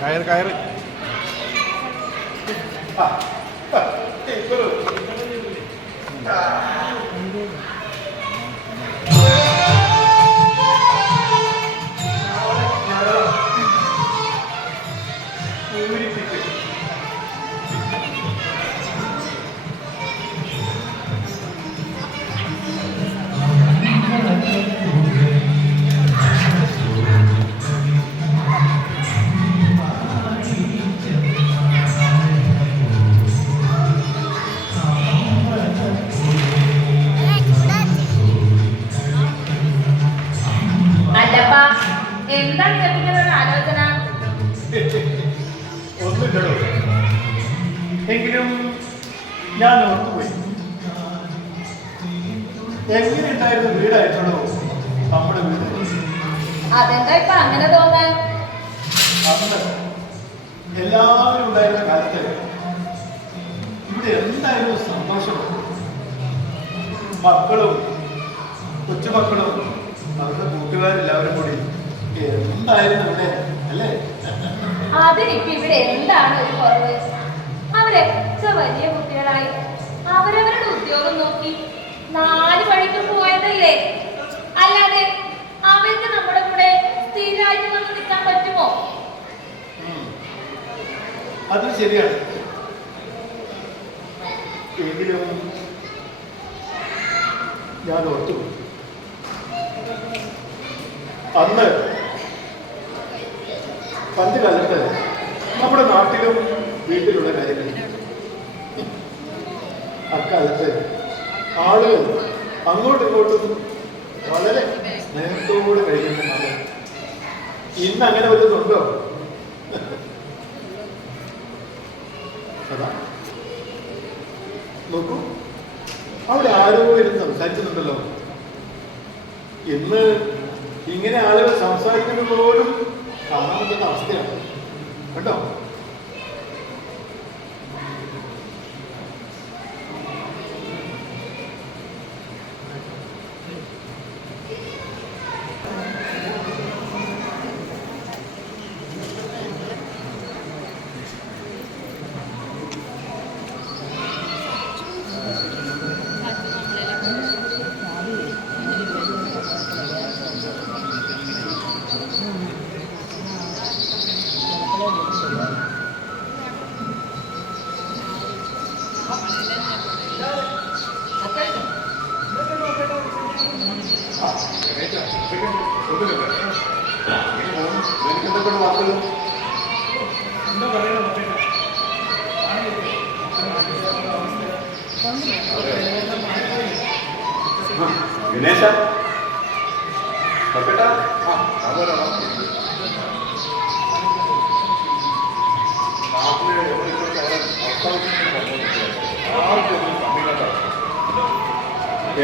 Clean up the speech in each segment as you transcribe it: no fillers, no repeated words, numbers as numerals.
കയറ് കയറ്. എങ്കിലും ഞാൻ ഓർത്തുപോയി, എങ്ങനെയുണ്ടായിരുന്നു വീടായിട്ടോ നമ്മുടെ വീട്? അതെന്താ ഇപ്പൊ അങ്ങനെ തോന്നാൻ? അന്ന് എല്ലാവരും ഉണ്ടായിരുന്ന കാലത്ത് ഇവിടെ എന്തായാലും സന്തോഷം. മക്കളും കൊച്ചുമക്കളും അവരുടെ കൂട്ടുകാരെല്ലാവരും കൂടി എന്തായിരുന്നു ഇവിടെ, അല്ലേ? അതിനിപ്പോ ഇവിടെ എന്താണ് ഒരു കുറവ്? അവരൊക്കെ വലിയ കുട്ടികളായി അവരവരുടെ ഉദ്യോഗം നോക്കി 4 വഴിക്ക് പോയതല്ലേ. അല്ലാതെ അവർക്ക് നമ്മുടെ കൂടെ സ്ഥിരമായിട്ട് വന്ന് നിൽക്കാൻ പറ്റുമോ? അത് ശരിയാണ്. എങ്കിലും ഞാൻ ഓർത്തു, അന്ന് പണ്ട് കാലത്ത് നമ്മുടെ നാട്ടിലും വീട്ടിലുള്ള കാര്യങ്ങൾ, അക്കാലത്ത് ആളുകൾ അങ്ങോട്ടും ഇങ്ങോട്ടും വളരെ സ്നേഹത്തോടെ കഴിയുന്നതാണ്. ഇന്ന് അങ്ങനെ വല്ലതുണ്ടോ? അതാ നോക്കൂ, അവിടെ ആരോ ഇരുന്ന് സംസാരിക്കുന്നുണ്ടല്ലോ. ഇന്ന് ഇങ്ങനെ ആളുകൾ സംസാരിക്കുന്നത് പോലും കാണാൻ പറ്റുന്ന അവസ്ഥയാണ് കേട്ടോ. ഗണേശ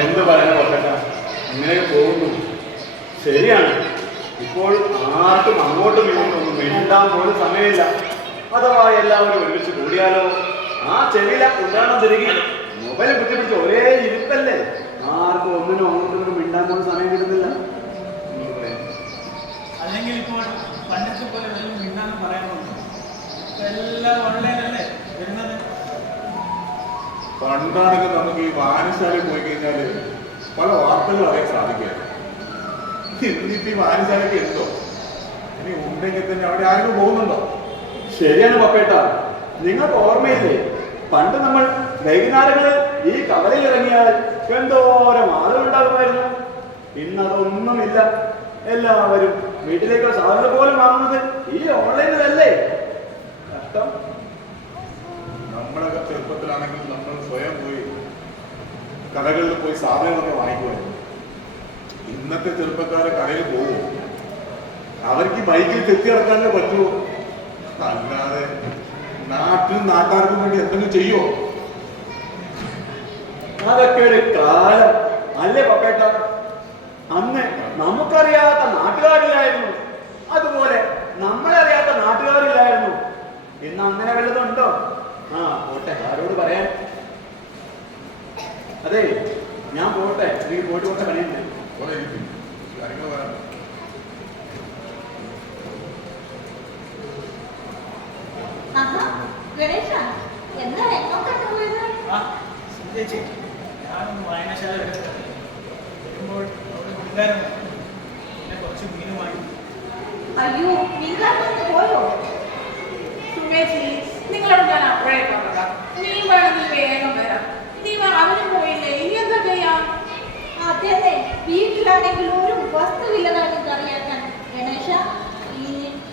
എന്ത് പറയാൻ പറ്റട്ട, ഇങ്ങനെ പോകുന്നു. ശരിയാണ്, ഇപ്പോൾ ആർക്കും അങ്ങോട്ടും ഇങ്ങോട്ടൊന്നും മിണ്ടാൻ പോലും സമയമില്ല. അഥവാ എല്ലാവരും ഒരുമിച്ച് കൂടിയാലോ ആ ചെവിയില ഉദാഹരണം തിരികെ മൊബൈൽ കുത്തിപ്പിടിച്ച് ഒരേ ഇരുത്തല്ലേ. ആർക്കും ഒന്നിനും അങ്ങോട്ടും മിണ്ടാൻ പോലും സമയം കിട്ടുന്നില്ല. അല്ലെങ്കിൽ ഇപ്പോൾ പണ്ടത്തെ പോലെ മിണ്ടാന്ന് പറയാനുള്ളൂ. എല്ലാം ഓൺലൈനല്ലേ വരുന്നത്. പണ്ടാണെങ്കിൽ നമുക്ക് ഈ വായനശാലയിൽ പോയി കഴിഞ്ഞാല് പല വാർത്തകൾ അറിയാൻ സാധിക്കുകയാണ്. എന്നിട്ട് ഈ വായനശാലയ്ക്ക് എന്തോ ഇനി ഉണ്ടെങ്കിൽ തന്നെ അവിടെ ആരെങ്കിലും പോകുന്നുണ്ടോ? ശരിയാണ് പപ്പേട്ട, നിങ്ങൾക്ക് ഓർമ്മയില്ലേ പണ്ട് നമ്മൾ വൈകുന്നേരങ്ങളിൽ ഈ കവലയിൽ ഇറങ്ങിയാൽ എന്തോരം ആളുകൾ ഉണ്ടാകുമായിരുന്നു. ഇന്നതൊന്നുമില്ല. എല്ലാവരും വീട്ടിലേക്ക് സാധനം പോലും വാങ്ങുന്നത് ഈ ഓൺലൈനിലല്ലേ. കഷ്ടം. നമ്മളൊക്കെ ചെറുപ്പത്തിലാണെങ്കിൽ നമ്മൾ സ്വയം പോയി കടകളിൽ പോയി സാധനങ്ങളൊക്കെ വാങ്ങിക്കുമായിരുന്നു. ഇന്നത്തെ ചെറുപ്പക്കാരെ കടയിൽ പോകുമോ? അവർക്ക് ബൈക്കിൽ തെറ്റി ഇറക്കാനേ പറ്റുമോ? അല്ലാതെ നാട്ടിലും നാട്ടുകാർക്കും വേണ്ടി എന്തെങ്കിലും ചെയ്യുമോ? അതൊക്കെ ഒരു കാലം അല്ലേ പപ്പേട്ട. അന്ന് നമുക്കറിയാത്ത നാട്ടുകാരില്ലായിരുന്നു, അതുപോലെ നമ്മളറിയാത്ത നാട്ടുകാരില്ലായിരുന്നു. ഇന്ന് അങ്ങനെ വല്ലതുണ്ടോ? ആ പോട്ടെ, ആരോട് പറയാൻ. അതെ, ഞാൻ പോട്ടെ, എനിക്ക് പോയിട്ട് പോട്ടെ പണിയുണ്ട്. കൂട്ടുകാരൻ പിന്നെ കുറച്ച് മീനുമായി. അയ്യോ മീൻകാരൊന്ന് പോയോ? സുമേച്ചി, നിങ്ങളോട് ഞാൻ അപ്പോഴേ പറഞ്ഞതാ, നീ വേണമെങ്കിൽ വേഗം വരാം. നീ അവന് പോയില്ലേ, ഇനി എന്താ ചെയ്യാം? അതെ വീട്ടിലാണെങ്കിൽ ഒരു വസ്തുവില്ലെന്നാണ് എനിക്കറിയാൻ. ഗണേശ ഈ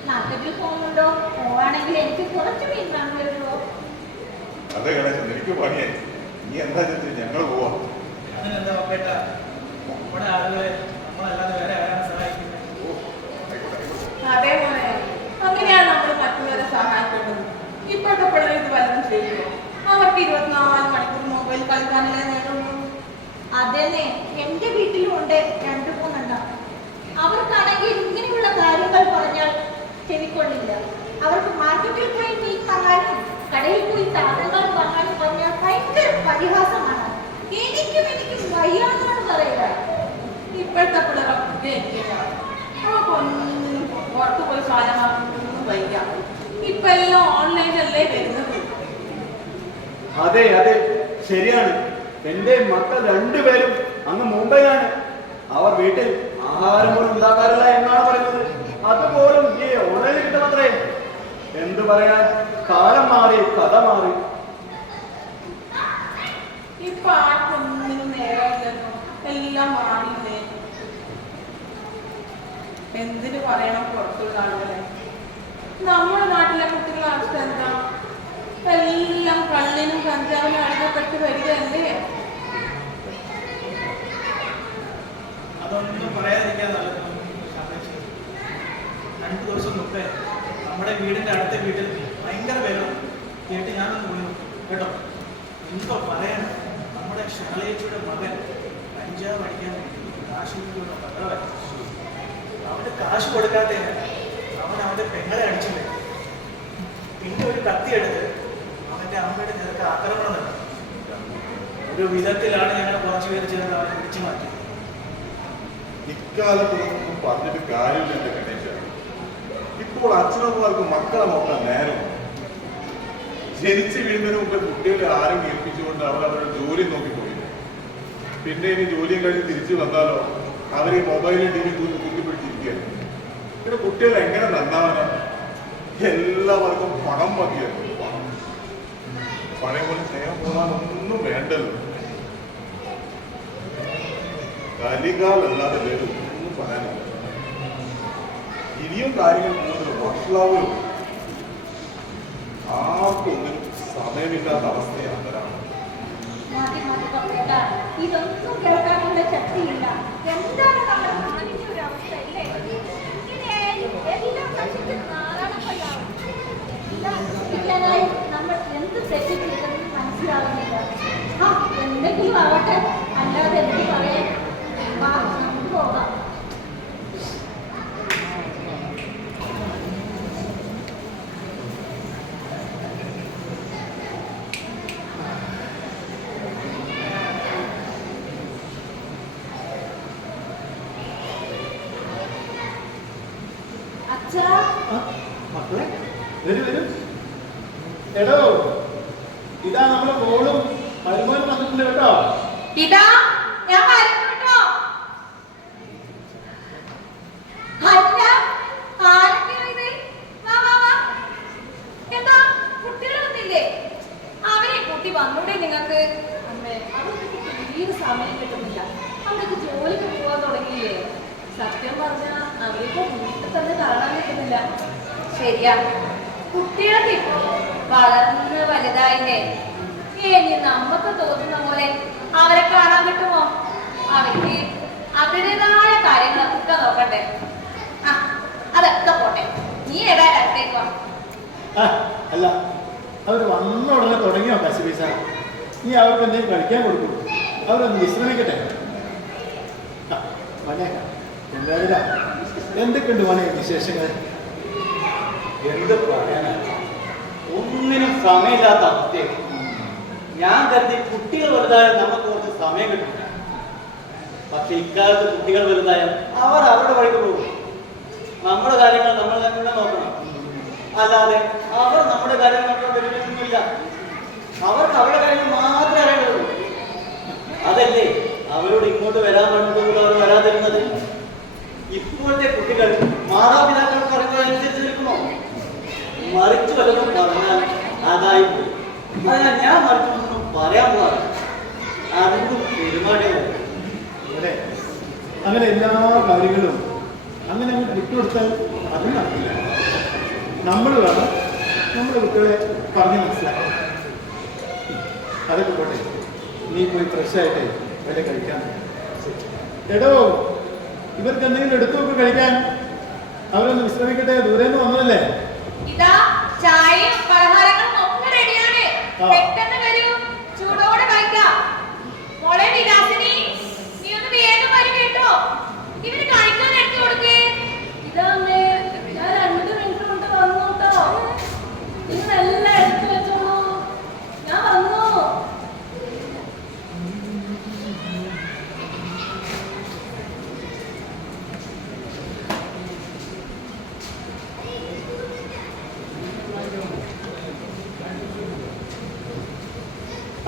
നാട്ടിൽ പോകുന്നുണ്ടോ? പോവാണെങ്കിൽ എനിക്ക് കുറച്ച് മീൻ കാണുമല്ലോ. അതെ ഗണേശൻ, എനിക്ക് പണിയായി. നീ എന്താ ചെയ്തത്? ഞങ്ങൾ പോവാം. അതിനെന്താ പപ്പേട്ട, നമ്മുടെ ആളുകളെ നമ്മളല്ലാതെ വേറെ ആരാണ് സഹായിക്കുന്നത്? അതേപോലെ അങ്ങനെയാണ് നമ്മൾ മറ്റുള്ളവരെ സഹായിക്കേണ്ടത്. ഇപ്പോഴത്തെ പിള്ളേർ ഇത് വല്ലതും ചെയ്യുമോ? അവർക്ക് 24 മണിക്കൂർ മൊബൈൽ കളിക്കാനല്ലേ നേടുള്ളൂ. അതെന്നെ എന്റെ വീട്ടിലും ഉണ്ട് 2-3 എണ്ണം. അവർക്കാണെങ്കിൽ ഇങ്ങനെയുള്ള കാര്യങ്ങൾ പറഞ്ഞാൽ ചെവിക്കൊള്ളില്ല. അവർക്ക് മാർക്കറ്റിൽ പോയി മീൻ വാങ്ങാനും കടയിൽ പോയി സാധനങ്ങൾ വാങ്ങാനും പറഞ്ഞാൽ ഭയങ്കര പരിഹാസമാണ്. എനിക്കും വയ്യാന്നാണ് പറയുക. ഇപ്പോഴത്തെ പിള്ളേരൊക്കെ അവർക്കൊന്നും പുറത്തു പോയി സാധനം വാങ്ങുന്നൊന്നും വയ്യ. ഇപ്പൊ എല്ലാം ഓൺലൈനല്ലേ വരുന്നത്. അതെ അതെ, ശരിയാണ്. എന്റെ മക്കൾ രണ്ടുപേരും അങ്ങ് മുംബൈയിലാണ്. അവർ വീട്ടിൽ ആഹാരം പോലും ഉണ്ടാക്കാറില്ല എന്നാണ് പറയുന്നത്. അതുപോലും ഈ ഓൺലൈനിൽ കിട്ടുമത്രേ. എന്തു പറയാൻ, കാലം മാറി, കഥ മാറി. ഇപ്പൊ ആർക്കൊന്നിനും നേരമില്ലല്ലോ, എല്ലാം മാറിയില്ലേ. എന്തിനു പറയണം പുറത്തുള്ള ആളുകളെ? നമ്മുടെ നാട്ടിലെ കുട്ടികളുടെ അവസ്ഥ എന്താ? എല്ലാം കള്ളിനും കഞ്ചാവിനും അടിമപ്പെട്ട് വരികയല്ലേ. അതൊന്നും പറയാതിരിക്കാൻ നല്ലത്. 2 ദിവസം മുമ്പേ നമ്മുടെ വീടിന്റെ അടുത്ത വീട്ടിൽ ഭയങ്കര വില കേട്ട് ഞാനൊന്ന് പോയി കേട്ടോ. എന്തോ പറയണം, നമ്മുടെ ഷാളേച്ചിയുടെ മകൻ കഞ്ചാവ് അടിക്കാൻ വേണ്ടി കാശ്മീരിലുള്ള പത്രം അവന്റെ കാശ് കൊടുക്കാത്തതിന് അവന്റെ പെങ്ങളെ അടിച്ചില്ലേ. പിന്നെ ഒരു കത്തിയെടുത്ത് അവന്റെ അമ്മയുടെ നേർക്ക് ആക്രമണം നടത്തി. ഒരു വിധത്തിലാണ് ഞങ്ങൾ കുറച്ചു പേര് ചേർന്ന് അവനെ പിടിച്ചു മാറ്റിയത്. ഇക്കാലത്തൊന്നും പറഞ്ഞിട്ട് കാര്യമില്ല എന്റെ ഗണേശ. ഇപ്പോൾ അച്ഛനമ്മമാർക്ക് മക്കളെ നോക്കാൻ നേരമാണ്. ജനിച്ചു വീഴുന്നതിന് മുമ്പ് കുട്ടികളെ ആരും ഏൽപ്പിച്ചുകൊണ്ട് അവരവരുടെ ജോലി നോക്കിപ്പോയില്ല. പിന്നെ ഇനി ജോലിയും കഴിഞ്ഞ് തിരിച്ചു വന്നാലോ അവർ ഈ മൊബൈലും ടി വി തൂക്കിപ്പിടിച്ചിരിക്കുകയാണ്. പിന്നെ കുട്ടികൾ എങ്ങനെ നന്നാവാനാണ്? എല്ലാവർക്കും പണം മതിയാണ്. പഴയ പോലെ സ്നേഹം പോകാനൊന്നും വേണ്ടല്ലോ. കലികാലല്ലാതെ വേറെ ഒന്നും പറയാനില്ല. ഇനിയും കാര്യങ്ങൾ കൂടുതൽ വഷളാവുകയും ആർക്കും ഒന്നിനും സമയമില്ലാത്ത അവസ്ഥയാണ് വരാണ്. ഇതൊന്നും കേൾക്കാനുള്ള ശക്തിയില്ല. എന്താണ് നമ്മുടെ നാടിന്റെ ഒരു അവസ്ഥ അല്ലേ? എല്ലാം നശിച്ച് നാരായണപ്പയ്യാവും. നമ്മൾ എന്ത് തെറ്റ് ചെയ്തെന്ന് മനസ്സിലാവുന്നില്ല. എന്തെങ്കിലും ആവട്ടെ, അല്ലാതെ എന്ത് പറയാൻ? പോകാം. മക്കളെ വരൂ വരൂ. എടോ, ഇതാ നമ്മുടെ മോളും മരുമോനും വന്നിട്ടുണ്ട് കേട്ടോ. ഇതാ ഞാൻ വരുന്നു കേട്ടോ. അല്ല, ആരൊക്കെയാ ഇത്? വാ വാ വാ. എന്താ കുട്ടികളൊന്നില്ലേ? അവരെ കൂട്ടി വന്നൂടെ നിങ്ങൾക്ക്? അമ്മേ, അവർക്ക് തീരെ സമയം കിട്ടുന്നില്ല. അവർക്ക് ജോലിക്ക് പോകാൻ തുടങ്ങിയില്ലേ? സത്യം പറഞ്ഞാൽ അവരിപ്പോ വീട്ടിൽ തന്നെ കാണാൻ കിട്ടുന്നില്ല. ശരിയാ, കുട്ടികളൊക്കെ ഇപ്പോ വളർന്ന് വലുതായില്ലേ. ഇനി നമുക്ക് തോന്നുന്ന പോലെ അവരെ കാണാൻ കിട്ടുമോ? അവർക്ക് അവരുടേതായ കാര്യങ്ങളൊക്കെ നോക്കട്ടെ. ആ, അതൊക്കെ പോട്ടെ. നീ ഏതാ അടുത്തേക്ക് വാ. അല്ല, അവർ വന്ന ഉടനെ തുടങ്ങിയോ കശിപീസ? നീ അവർക്ക് എന്തെങ്കിലും കഴിക്കാൻ കൊടുക്കൂ. അവരൊന്ന് വിശ്രമിക്കട്ടെ. മനേക്കാം എന്തായാലും എന്തൊക്കെയുണ്ട് മോനെ വിശേഷങ്ങൾ? എന്ത് പറയാനാ, ഒന്നിനും സമയമില്ലാത്ത അവസ്ഥയാണ്. ഞാൻ കരുതി കുട്ടികൾ വലുതായാൽ നമുക്ക് കുറച്ച് സമയം കിട്ടും. പക്ഷെ ഇക്കാലത്ത് കുട്ടികൾ വലുതായാൽ അവർ അവരുടെ വഴിക്ക് പോകും. നമ്മുടെ കാര്യങ്ങൾ നമ്മൾ തന്നെ നോക്കണം. അല്ലാതെ അവർ നമ്മുടെ കാര്യങ്ങൾ നോക്കാൻ വരുന്നില്ല. അവർക്ക് അവരുടെ കാര്യങ്ങൾ മാത്രമേ അറിയേണ്ടതുള്ളൂ. അതല്ലേ അവരോട് ഇങ്ങോട്ട് വരാൻ പറഞ്ഞതുകൊണ്ട് അവർ വരാതിരുന്നത്. വല്ലതും പറഞ്ഞാൽ അതായി പോയി. അതിനാൽ ഞാൻ മറ്റൊന്നും പറയാൻ പോകാറ് അതിന് പെരുമാറ്റം അതെ, അങ്ങനെ എല്ലാ കാര്യങ്ങളും അങ്ങനെ അങ്ങ് വിട്ടുകൊടുത്താൽ അത് നടക്കില്ല. നമ്മൾ വേണം നമ്മുടെ കുട്ടികളെ പറഞ്ഞ് മനസ്സിലാക്കാം. അതൊക്കെ പോട്ടെ, നീ പോയി ഫ്രഷ് ആയിട്ട് വല്ല കഴിക്കാൻ. എടോ, ഇവർക്ക് എന്തെങ്കിലും എടുത്തു നോക്ക് കഴിക്കാൻ. അവരൊന്ന് വിശ്രമിക്കട്ടെ, ദൂരെ നിന്ന് വന്നതല്ലേ. ഇതാ ചായയും പലഹാരങ്ങളും ഒക്കെ റെഡിയാണ്. പെട്ടെന്ന് വരൂ, ചൂടോടെ കഴിക്കാം. മോളെ വിലാസിനി, നീ ഒന്ന് വേഗം വരും കേട്ടോ. ഇവന് കഴിക്കാൻ എടുത്തു കൊടുക്കേ. ഇതാ അമ്മേ, ഞാൻ 2 മിനിറ്റ് കൊണ്ട് വന്നു കേട്ടോ. നിങ്ങളെല്ലാം എടുത്തു വെച്ചോളൂ, ഞാൻ വന്നു.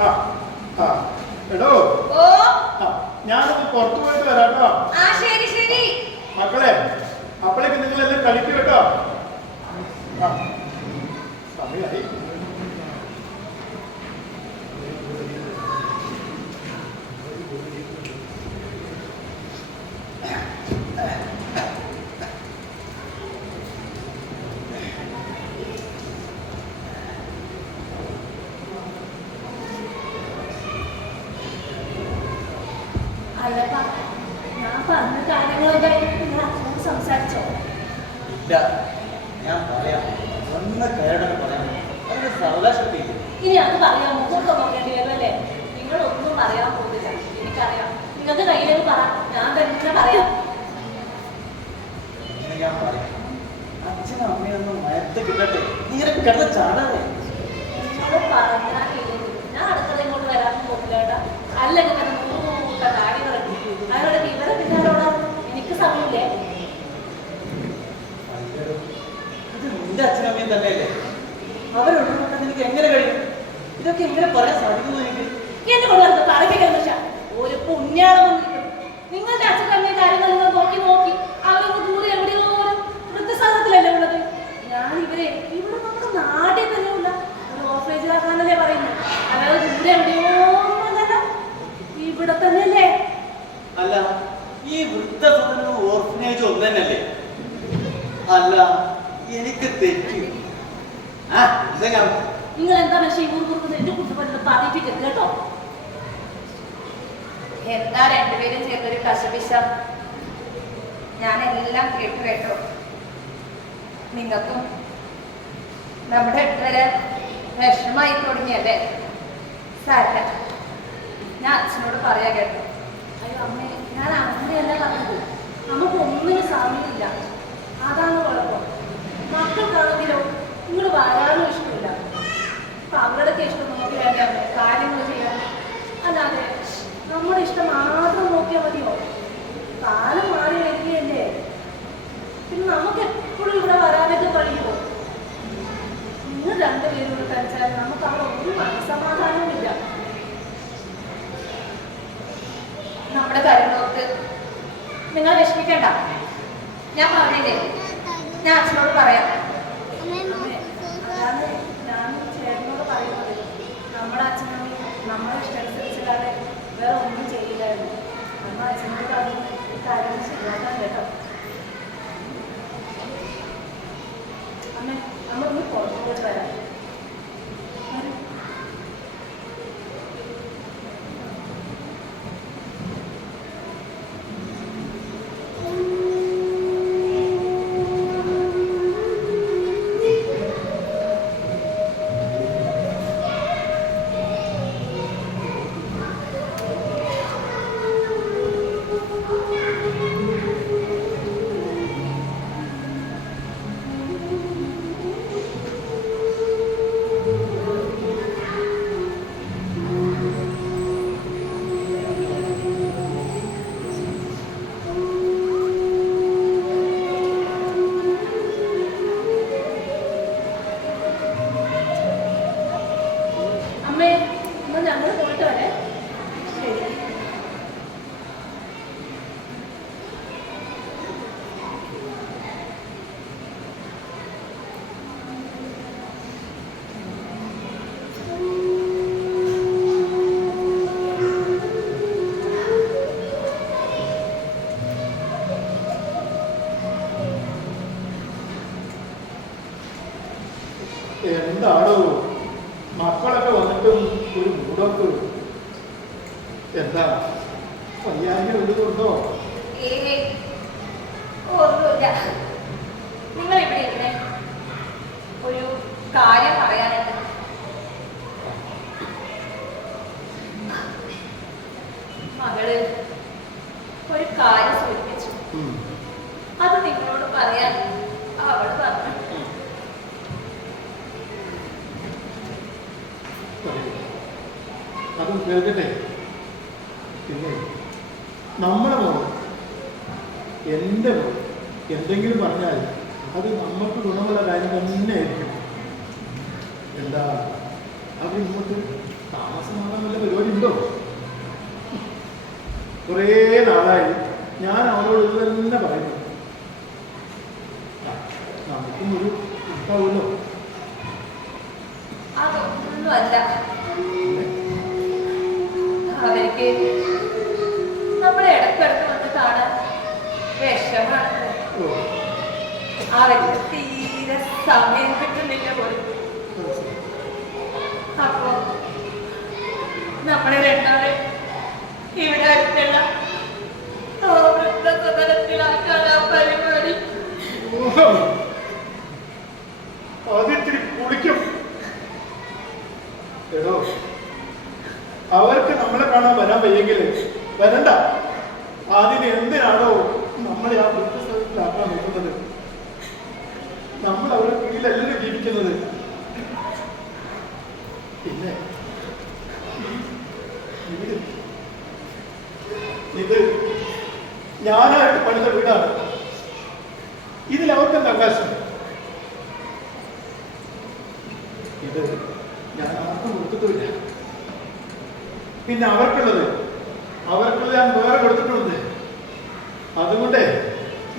ആ ആ എടോ, ഓ ഞാനൊന്ന് പുറത്തു പോയിട്ട് വരാം കേട്ടോ. ആ ശരി ശരി. മക്കളെ, അപ്പോഴേക്ക് നിങ്ങളെല്ലാം കളിക്കും കേട്ടോ. ആ സമയമായി. അല്ലപ്പാ, ഞാൻ പറഞ്ഞ കാര്യങ്ങളൊക്കെ നിങ്ങൾ അച്ഛനോട് സംസാരിച്ചോ? ഇല്ല, ഞാൻ പറയാം. ഒന്ന് കയറണം പറയാം. അതിന് സർവശക്തി. ഇനി അത് പറയാൻ മുഖമൊക്കെ നോക്കേണ്ടി വരും അല്ലേ? നിങ്ങളൊന്നും പറയാൻ പോകുന്നില്ല, എനിക്കറിയാം. നിങ്ങൾക്ക് കയ്യിലേക്ക് പറ, ഞാൻ തന്നെ പറയാം. എന്ന് ഞാൻ പറയാം. അച്ഛനും അമ്മയൊന്നും മയത്ത് കിട്ടട്ടെ, ഇങ്ങനെ കിടന്ന് ചാടാതെ. നിങ്ങളോട് പറഞ്ഞാൽ കേൾക്കും. ഞാൻ അടുക്കളയും കൊണ്ട് വരാൻ പോകില്ല കേട്ടാ. അല്ലെങ്കിൽ തന്നെ 100 കൂട്ട കാര്യങ്ങളുണ്ട്. അവരുടെ വിവരം പിന്നാലോടാ എനിക്ക് സമയമില്ലേ? ഇത് നിന്റെ അച്ഛനമ്മയും തന്നെയല്ലേ? അവരുള്ളതുകൊണ്ട് നിനക്ക് എങ്ങനെ കഴിയും? ഇതൊക്കെ എങ്ങനെ പറയാൻ സാധിക്കുന്നു എനിക്ക്? എന്നെ കൊണ്ട് കളിപ്പിക്കാൻ പക്ഷേ ഒരു പുണ്യാളം വന്നിരിക്കും. നിങ്ങളുടെ അച്ഛനമ്മയും കാര്യങ്ങൾ നിങ്ങൾ നോക്കി നോക്കി അവരൊന്ന് ദൂരെ എവിടെയോ ഒരു വൃദ്ധസാധനത്തിലല്ലേ ഉള്ളത്. ഞാൻ ഇവരെ ഇവിടെ നമ്മുടെ നാട്ടിൽ തന്നെയുള്ള ഒരു ഓഫേജിലാക്കാനല്ലേ പറയുന്നത്. അല്ലാതെ ദൂരെ എവിടെയോ ഒന്നല്ല, ഇവിടെ തന്നെയല്ലേ. അല്ല, ഈ വൃദ്ധസദനവും ഓർഫനേജും ഒന്ന് തന്നെയല്ലേ? അല്ല, എനിക്ക് തെറ്റി. ആ ഇതെങ്ങനെ? നിങ്ങൾ എന്താ പക്ഷേ ഈ ഊർക്കുന്നത് എന്റെ കുട്ടിപ്പറ്റുന്ന പറയിപ്പിക്കരുത് കേട്ടോ. എന്താ രണ്ടുപേരും ചേർത്തൊരു കശപിശ? ഞാനെല്ലാം കേട്ടോ. നിങ്ങൾക്കും നമ്മുടെ അടുത്ത് വരെ വിഷമായി തുടങ്ങിയല്ലേ? സാരല്ല, ഞാൻ അച്ഛനോട് പറയാ കേട്ടോ. അയ്യോ അമ്മേ, ഞാൻ അങ്ങനെയല്ല പറഞ്ഞത്. നമുക്ക് ഒന്നിനും സമയമില്ല, അതാണ് കുഴപ്പം. മക്കൾക്കാണെങ്കിലോ നിങ്ങൾ വരാനും ഇഷ്ടമില്ല. അപ്പൊ അവരുടെയൊക്കെ ഇഷ്ടം നോക്കി വേണ്ട കാര്യങ്ങൾ ചെയ്യാൻ. അല്ലാതെ നമ്മുടെ ഇഷ്ടം മാത്രം നോക്കിയാൽ മതിയോ? കാലം മാറി വരികയല്ലേ. പിന്നെ നമുക്ക് എപ്പോഴും ഇവിടെ വരാനൊക്കെ കഴിയുമോ? നിങ്ങൾ 2 പേരും കൂടെ കഴിച്ചാൽ നമുക്ക് അവിടെ ഒരു മനസ്സമാധാനവുമില്ല. നമ്മുടെ കാര്യങ്ങളോർത്ത് നിങ്ങൾ വിഷമിക്കണ്ട. ഞാൻ പറഞ്ഞില്ലേ, ഞാൻ അച്ഛനോട് പറയാം. അതാണ് ഞാൻ ചേട്ടനോട് പറയുന്നത്. നമ്മുടെ അച്ഛനമ്മയും നമ്മുടെ ഇഷ്ടമനുസരിച്ചില്ലാതെ വേറെ ഒന്നും ചെയ്യില്ലായിരുന്നു. നമ്മൾ അച്ഛനോട് പറഞ്ഞ് ഈ കാര്യങ്ങൾ ശരിയാക്കാൻ കേട്ടോ. അമ്മ, നമ്മളൊന്ന് പുറത്തു പോയിട്ട് വരാം. എന്താണോ മക്കളൊക്കെ വന്നിട്ടും ഒരു മൂടൊക്കെ എന്താ വയ്യായ്മ വലുതുണ്ടോ? ഒന്നുമില്ല. നിങ്ങൾ ഇവിടെ ഇരുന്നേ, ഒരു കാര്യം പറയാനുണ്ട്. മകള് ഒരു കാര്യം സൂചിപ്പിച്ചു, അത് നിങ്ങളോട് പറയാൻ അവള് പറഞ്ഞു. അതും കേൾക്കട്ടെ. പിന്നെ നമ്മുടെ മോൾ, എൻ്റെ മോൾ എന്തെങ്കിലും പറഞ്ഞാൽ അത് നമുക്ക് ഗുണമുള്ള കാര്യം തന്നെ ആയിരിക്കും. എന്താ അവർ ഇങ്ങോട്ട് താമസമാകാൻ വല്ല പരിപാടി ഉണ്ടോ? കുറേ നാളായി ഞാൻ അവളോട് ഇത് തന്നെ പറയുന്നു. നമുക്കും ഒരു ഉണ്ടാവുമല്ലോ. അതൊന്നുമല്ല, അവർക്ക് നമ്മളെ ഇടക്കിടക്ക് വന്ന് കാണാൻ വിഷമാണ്. അവർക്ക് തീരെ സമയം കിട്ടുന്നില്ല പോലും. അപ്പോ നമ്മളെ രണ്ടാളെ ഇവിടെ അടുത്തുള്ള വൃദ്ധസദനത്തിലാക്കാൻ ആ പരിപാടി. അതിത്തിരി കുളിക്കും. എടോ, അവർക്ക് നമ്മളെ കാണാൻ വരാൻ വയ്യെങ്കിൽ വരണ്ട. അതിന് എന്തിനാണോ നമ്മളെ ആ വൃദ്ധസദനത്തിലാക്കാൻ നോക്കുന്നത്? നമ്മൾ അവരുടെ കീഴിലല്ലല്ലോ ജീവിക്കുന്നത്. പിന്നെ ഇത് ഞാനായിട്ട് പണിത വീടാണ്. ഇതിൽ അവർക്കെന്ത് അവകാശം? ഇത് ഞാൻ ആർക്കും കൊടുത്തിട്ടില്ല. പിന്നെ അവർക്കുള്ളത് ഞാൻ വേറെ കൊടുത്തിട്ടുണ്ട്. അതുകൊണ്ട്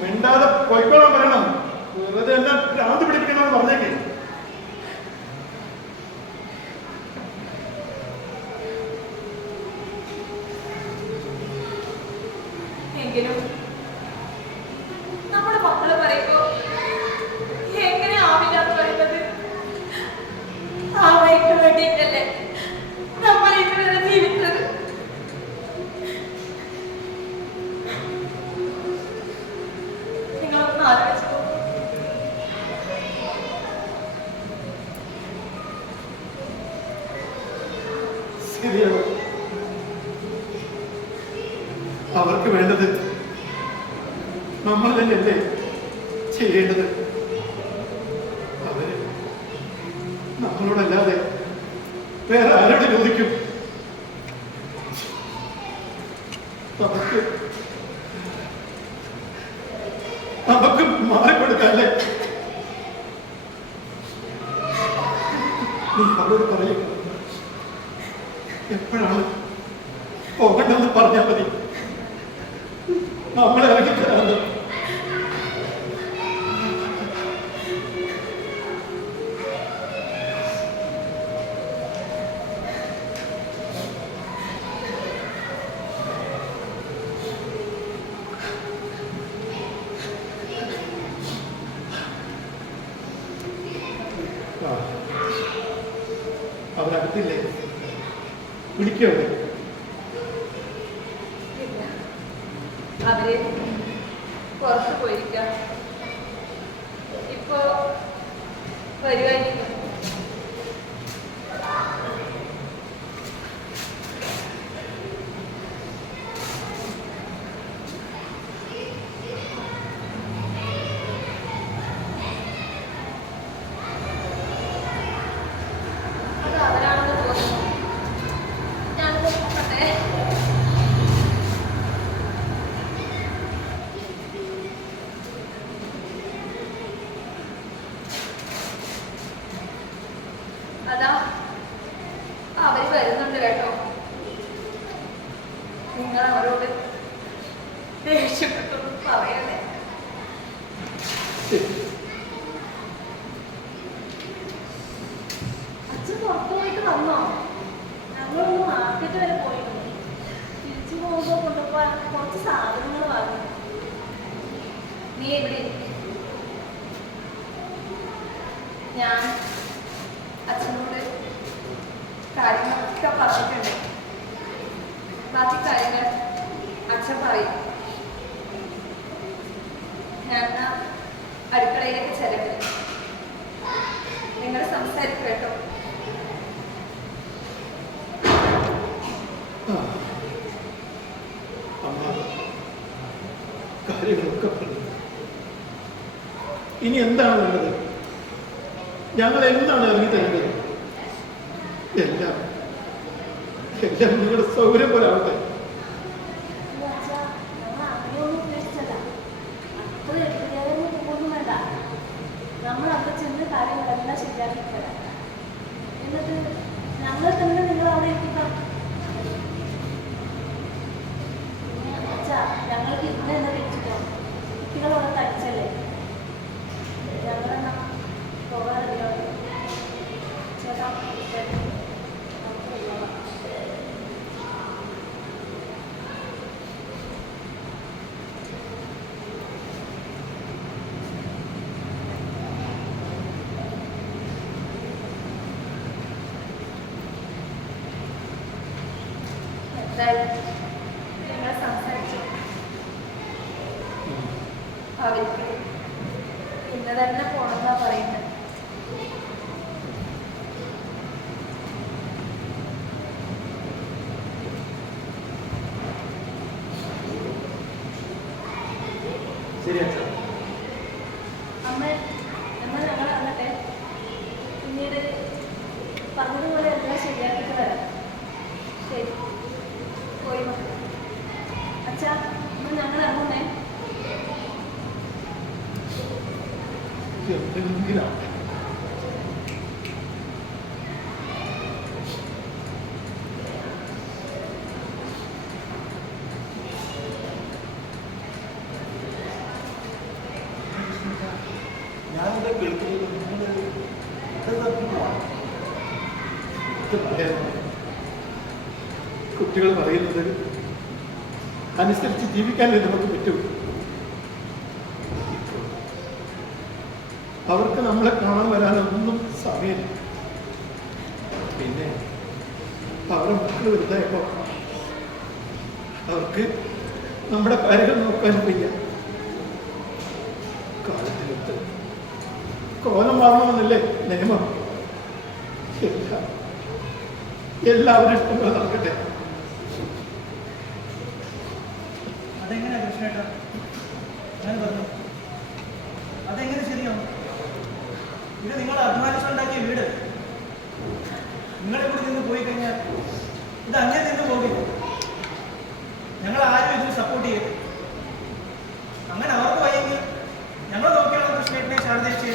മിണ്ടാതെ പൊയ്ക്കോളാൻ പറയണം. വെറുതെ എല്ലാം ഭ്രാന്ത് പിടിപ്പിക്കണമെന്ന് പറഞ്ഞേക്കേ. എങ്കിലും നമ്മുടെ മക്കള് പറയുമ്പോ എങ്ങനെ ആവില്ല എന്ന് പറയുന്നത്? ആ വൈക്ക് വേണ്ടിയിട്ടല്ലേ നമ്മൾ ഇതുവരെ ജീവിച്ചത്. നിങ്ങളൊന്ന് ആലോചിച്ചു. ശരിയാണ്. അവർക്ക് വേണ്ടത് നമ്മൾ തന്നെയല്ലേ ചെയ്യേണ്ടത്? അവര് നമ്മളോടല്ലാതെ വേറെ ആരോട് ചോദിക്കും? നമുക്ക് മാറിക്കൊടുക്കല്ലേ? നീ അവരോട് പറയും, എപ്പോഴാണ് പോകണ്ടെന്ന് പറഞ്ഞാൽ മതി, നമ്മളെ ഇറങ്ങിത്തരാന്ന്. അവരകത്തില്ലേ? വിളിക്കോ? അവര് പുറത്തു പോയിരിക്ക. ഇപ്പോ വരുവായിരിക്കും. അത് അവരാണെന്ന് തോന്നുന്നു. ഞാനത് നോക്കട്ടെ. അതാ അവര് വരുന്നുണ്ട് കേട്ടോ. നിങ്ങൾ അവരോട് ദേഷ്യപ്പെട്ടു പറയല്ലേ. അച്ഛൻ പുറത്തു പോയിട്ട് വന്നോ? ഞങ്ങളൊന്ന് മാർക്കറ്റ് വരെ പോയിരുന്നു. തിരിച്ചു പോകുമ്പോ കൊണ്ടുപോകാൻ കുറച്ച് സാധനങ്ങൾ വാങ്ങി. നീ എവിടെ? ഞാൻ അച്ഛനോട് കാര്യങ്ങളൊക്കെ പറഞ്ഞിട്ടുണ്ട്. ബാക്കി കാര്യങ്ങൾ അച്ഛൻ പറയും. ഞാൻ അടുക്കളയിലേക്ക് ചെല്ലട്ടെ. നിങ്ങൾ സംസാരിക്കും കേട്ടോ. അമ്മ കാര്യങ്ങളൊക്കെ പറഞ്ഞു. ഇനി എന്താണ് വേണ്ടത്? ഞങ്ങൾ എന്താണ് ഇറങ്ങി തരേണ്ടത്? എല്ലാം നിങ്ങളുടെ സൗകര്യം പോലെ ആവട്ടെ. നമ്മൾ അവിടെ ചെന്ന് കാര്യങ്ങളെല്ലാം ശരിയാക്കി തരാം. എന്നിട്ട് ഞങ്ങൾ തന്നെ നിങ്ങൾ അവിടെ എത്തിക്കാം. ഞങ്ങൾക്ക് ഇന്ന് തന്നെ തിരിച്ചിട്ടോ. കുട്ടികളവിടെ തടിച്ചല്ലേ. ഞങ്ങളെന്നാ പോകാറില്ല ചേട്ടാ. നിങ്ങൾ സംസാരിച്ചു. അവർക്ക് ഇന്ന് തന്നെ പോണെന്നാ പറയുന്നത്. ശരി അച്ഛാ. അമ്മ എന്നാൽ ഞങ്ങൾ അറിഞ്ഞട്ടെ. പിന്നീട് പറഞ്ഞതുപോലെ എല്ലാം ശരിയാക്കിയിട്ട് വരാം. ശരി പോയി മക്കൾ. അച്ഛാ എന്നാൽ ഞങ്ങൾ ഇറങ്ങുന്നേ. എന്തെങ്കിലാണ് ഞാനിവിടെ കേൾക്കുന്നത് കുട്ടികൾ പറയുന്നത് അനുസരിച്ച് ജീവിക്കാനേ നമുക്ക് പറ്റൂ. അവർക്ക് നമ്മളെ കാണാൻ വരാനൊന്നും സമയമില്ല. പിന്നെ അവരുടെ മക്കൾ വലുതായപ്പോ അവർക്ക് നമ്മുടെ കാര്യങ്ങൾ നോക്കാൻ വയ്യ. കാലത്തിനൊത്ത് കോലം മാറണമെന്നല്ലേ നിയമം. എല്ലാവരും ഇഷ്ടംപോലെ നടക്കട്ടെ. അതെങ്ങനെയാ കൃഷ്ണേട്ടാ? ഞാൻ പറഞ്ഞു അതെങ്ങനെ ശരിയാവും? ഇത് നിങ്ങൾ അഭിമാനിച്ചുണ്ടാക്കിയ വീട്. നിങ്ങളെ കൂടി നിന്ന് പോയി കഴിഞ്ഞാൽ ഇത് അങ്ങനെ നിന്ന് പോകില്ല. ഞങ്ങൾ ആരും ഇതിന് സപ്പോർട്ട് ചെയ്യും. അങ്ങനെ അവർക്ക് വയ്യെങ്കിൽ ഞങ്ങൾ നോക്കിയാണ് കൃഷ്ണേട്ടനെ ശാരദയെ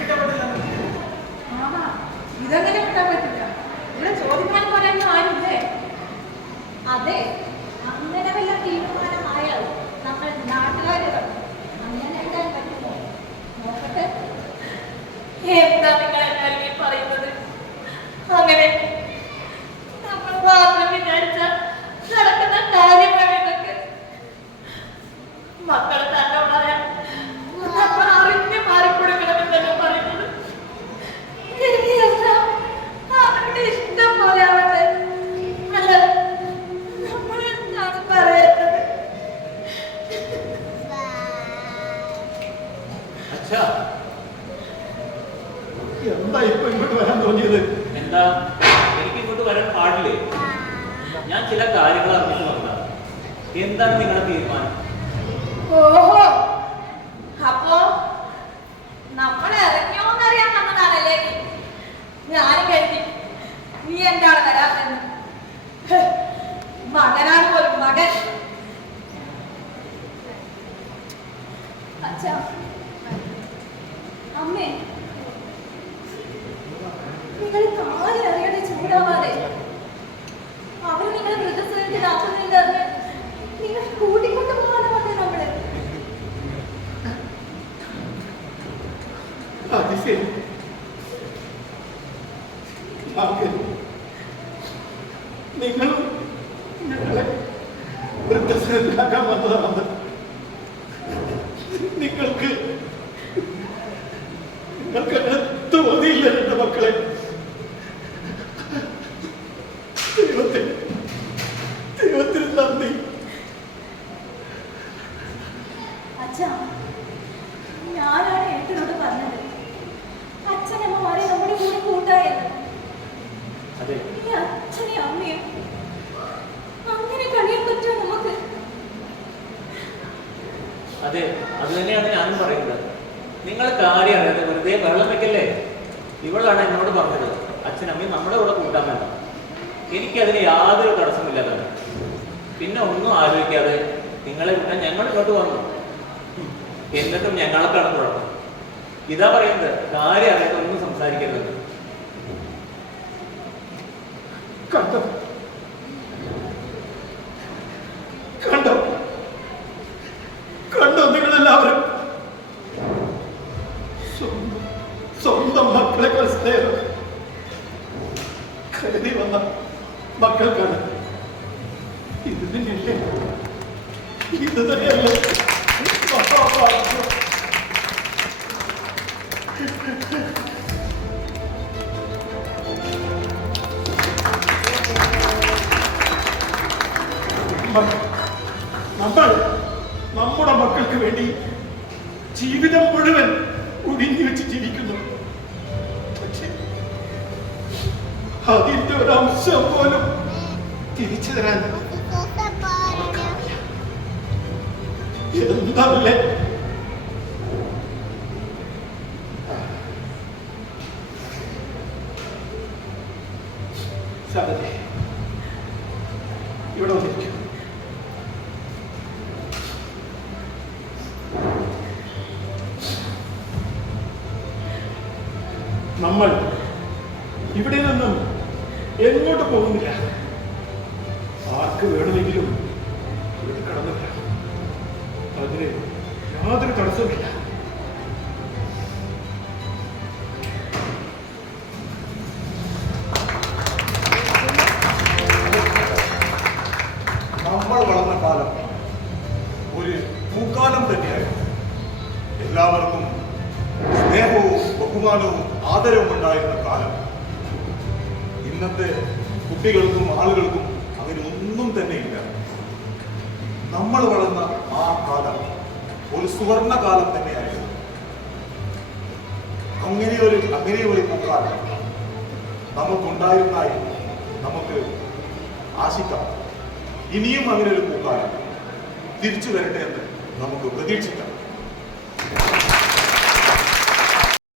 വിട്ടപ്പെട്ടില്ല. ഇതെങ്ങനെ കിട്ടാൻ പറ്റില്ല? ഇവിടെ ചോദിക്കാൻ പറയാനൊന്നും ആരുമില്ലേ? അതെ, അങ്ങനെ വല്ല തീരുമാനമായാൽ നമ്മൾ നാട്ടുകാർ അങ്ങനെ എഴുതാൻ പറ്റുമോ? നോക്കട്ടെ. എന്താ നിങ്ങൾ എല്ലാവരും ഈ പറയുന്നത്? അങ്ങനെ നമ്മൾ മാത്രം വിചാരിച്ച നടക്കുന്ന കാര്യമാണ് ഇതൊക്കെ. മക്കളെ തന്നെ പറയാൻ നമ്മൾ അറിഞ്ഞു മാറിക്കൊടുക്കണമെന്നല്ല പറയുന്നത്. അവരുടെ ഇഷ്ടം പോലെ ആവട്ടെ. അല്ല നമ്മൾ എന്താണ് പറയുന്നത്? അച്ഛാ, എന്താ ഇപ്പൊ ഇങ്ങോട്ട് വരാൻ തോന്നിയത്? എന്താ എനിക്ക് ഇങ്ങോട്ട് വരാൻ പാടില്ലേ? ഞാൻ ചില കാര്യങ്ങൾ അറിഞ്ഞിട്ട് വന്നതാണ്. എന്താണ് നിങ്ങളുടെ തീരുമാനം? ഓഹോ, അപ്പോ നമ്മളെ ഇറങ്ങിയോന്നറിയാൻ വന്നതാണല്ലേ നീ? ഞാനും കരുതി നീ എന്താണ് വരാത്തെന്ന്. മകനാണ് പോലും മകൻ. അച്ഛാ, അമ്മേ, നിങ്ങൾ കാര്യം അറിയാതെ ചൂടാവാതെ അവർ നിങ്ങളെ വൃദ്ധസേനത്തിലാക്കുന്നില്ലെന്ന് നിങ്ങൾ കൂട്ടിക്കൊണ്ടു പോകാതെ വന്നേ നമ്മള്. അത് ശരി. നിങ്ങളും ഞങ്ങളെ വൃദ്ധസദനത്തിലാക്കാൻ വന്നതാണ്. നിങ്ങൾക്ക് തോന്നിയില്ല എന്റെ മക്കളെ. നിങ്ങൾ കാര്യം അറിയാതെ വെറുതെ ബഹളം വെക്കല്ലേ. ഇവളാണ് എന്നോട് പറഞ്ഞത് അച്ഛനമ്മയും നമ്മുടെ കൂടെ കൂട്ടാൻ വേണ്ട. എനിക്കതിന് യാതൊരു തടസ്സമില്ലാതാണ്. പിന്നെ ഒന്നും ആലോചിക്കാതെ നിങ്ങളെ കൂട്ടാൻ ഞങ്ങൾ ഇങ്ങോട്ട് വന്നു. എന്നിട്ടും ഞങ്ങൾക്കാണ് കുഴപ്പം. ഇതാ പറയുന്നത്, കാര്യം അറിയാതെ ഒന്നും സംസാരിക്കരുത്. കണ്ടോ കണ്ടോ കണ്ടോ നിങ്ങളെല്ലാവരും സ്വന്തം മക്കളെ സ്നേഹം കരുതി വന്ന മക്കൾക്കാണ് ഇത് തന്നെയല്ലേ ഇത് തന്നെയല്ലേ നമ്മൾ നമ്മുടെ മക്കൾക്ക് വേണ്ടി ജീവിതം മുഴുവൻ ഒഴിഞ്ഞു വെച്ച് ജീവിക്കുന്നു. പക്ഷേ അതിന്റെ ഒരംശം പോലും തിരിച്ചു തരാൻ എന്തല്ലേ സാറേ, ഇവിടെ വന്നിരിക്കും. നമ്മൾ ഇവിടെ നിന്നും എങ്ങോട്ട് പോകുന്നില്ല. ആർക്ക് വേണമെങ്കിലും ഇവിടെ കടന്നു വരാം. അതിന് യാതൊരു തടസ്സമില്ല. നമ്മൾ വളർന്ന കാലം ഒരു പൂക്കാലം തന്നെയായിരുന്നു. എല്ലാവർക്കും സ്നേഹവും ബഹുമാനവും ആദരവും ഉണ്ടായിരുന്ന കാലം. ഇന്നത്തെ കുട്ടികൾക്കും ആളുകൾക്കും അങ്ങനെ ഒന്നും തന്നെ ഇല്ല. നമ്മൾ വളർന്ന ആ കാലം ഒരു സുവർണ കാലം തന്നെയായിരുന്നു. അങ്ങനെ ഒരു പൂക്കാലം നമുക്കുണ്ടായിരുന്നായി നമുക്ക് ആശിക്കാം. ഇനിയും അങ്ങനെ ഒരു പൂക്കാലം തിരിച്ചു വരട്ടെ എന്ന് നമുക്ക് പ്രതീക്ഷിക്കാം.